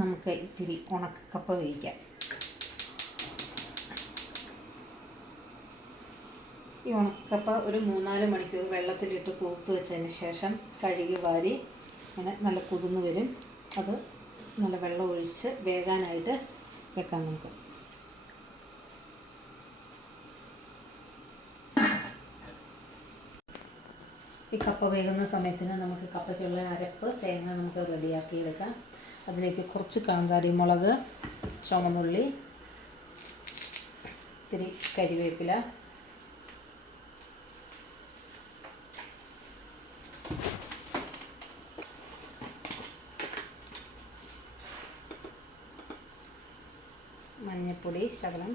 നമുക്ക് ഇത്തിരി ഉണക്കക്കപ്പ വേവിക്കാം. ഈ ഉണക്കക്കപ്പ ഒരു 3-4 മണിക്കൂർ വെള്ളത്തിലിട്ട് കുതിർത്ത് വെച്ചതിന് ശേഷം കഴുകി വാരി അങ്ങനെ നല്ല കുതിർന്ന് വരും. അത് നല്ല വെള്ളം ഒഴിച്ച് വേകാനായിട്ട് വെക്കാം നമുക്ക്. ഈ കപ്പ വേകുന്ന സമയത്തിന് നമുക്ക് കപ്പയ്ക്കുള്ള അരപ്പ് തേങ്ങ നമുക്ക് റെഡിയാക്കി എടുക്കാം. അതിലേക്ക് കുറച്ച് കാന്താരി മുളക്, ചുവന്നുള്ളി, ഇത്തിരി കരിവേപ്പില, മഞ്ഞൾപ്പൊടി ശകലം,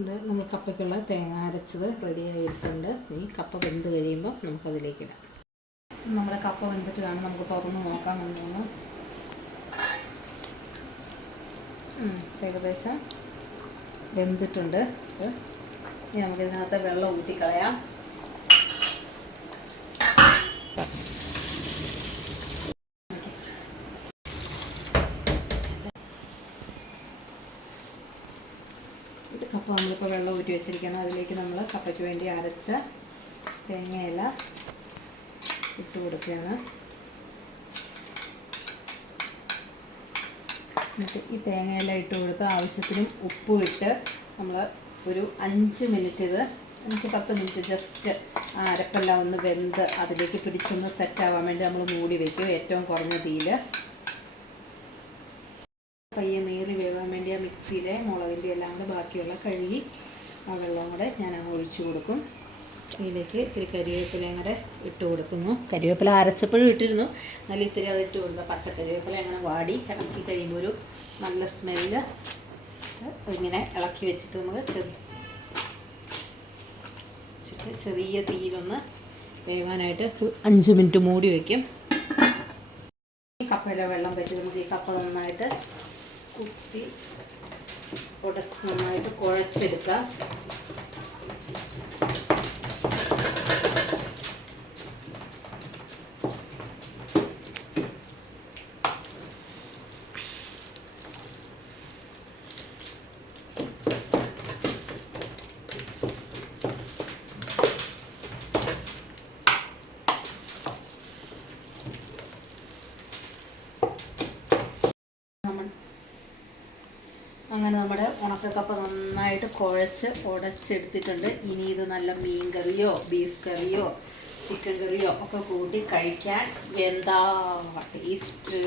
ഇത് നമ്മൾ കപ്പയ്ക്കുള്ള തേങ്ങ അരച്ചത് റെഡിയായിട്ടുണ്ട്. ഇനി കപ്പ വെന്ത് കഴിയുമ്പോൾ നമുക്കതിലേക്കിടാം. നമ്മുടെ കപ്പ വെന്തിട്ട് കാണാം, നമുക്ക് തുറന്ന് നോക്കാം. ഒന്നൊന്ന് ഏകദേശം വെന്തിട്ടുണ്ട്. ഇനി നമുക്കിതിനകത്ത് വെള്ളം ഊറ്റിക്കളയാം. കപ്പ നമ്മളിപ്പോൾ വെള്ളം ഊറ്റി വെച്ചിരിക്കണം. അതിലേക്ക് നമ്മൾ കപ്പയ്ക്ക് വേണ്ടി അരച്ച തേങ്ങയില ഇട്ട് കൊടുക്കുകയാണ്. എന്നിട്ട് ഈ തേങ്ങയില ഇട്ട് കൊടുത്ത് ആവശ്യത്തിനും ഉപ്പും ഇട്ട് നമ്മൾ ഒരു 5 മിനിറ്റ്, ഇത് 5-10 മിനിറ്റ് ജസ്റ്റ് ആ അരപ്പെല്ലാം ഒന്ന് വെന്ത് അതിലേക്ക് പിടിച്ചൊന്ന് സെറ്റാവാൻ വേണ്ടി നമ്മൾ മൂടി വയ്ക്കും ഏറ്റവും കുറഞ്ഞ തീയിൽ. പയ്യെ നീറി വേവാൻ വേണ്ടി ആ മിക്സിയിലെ മുളകിൻ്റെ എല്ലാം കൂടെ ബാക്കിയുള്ള കഴുകി ആ വെള്ളം കൂടെ ഞാൻ അങ്ങ് ഒഴിച്ചു കൊടുക്കും. ഇതിലേക്ക് ഇത്തിരി കരിവേപ്പിലയും കൂടെ ഇട്ട് കൊടുക്കുന്നു. കരിവേപ്പില അരച്ചപ്പോഴും ഇട്ടിരുന്നു, നല്ല ഇത്തിരി അതിട്ട് കൊടുക്കുക. പച്ചക്കറിവേപ്പില അങ്ങനെ വാടി ഇളക്കി കഴിയുമ്പോൾ ഒരു നല്ല സ്മെല്ല്. ഇങ്ങനെ ഇളക്കി വെച്ചിട്ട് നമ്മൾ ചെറിയ തീയിലൊന്ന് വേവാനായിട്ട് 5 മിനിറ്റ് മൂടി വയ്ക്കും. ഈ കപ്പയുടെ വെള്ളം വെച്ച് നമുക്ക് ഈ കപ്പ നന്നായിട്ട് കുത്തി ഉടച്ച് നന്നായിട്ട് കുഴച്ചെടുക്കാം. അങ്ങനെ നമ്മുടെ ഉണക്കക്കപ്പ നന്നായിട്ട് കുഴച്ച് ഉടച്ചെടുത്തിട്ടുണ്ട്. ഇനി ഇത് നല്ല മീൻ കറിയോ ബീഫ് കറിയോ ചിക്കൻ കറിയോ ഒക്കെ കൂട്ടി കഴിക്കാൻ എന്താ ടേസ്റ്റ്.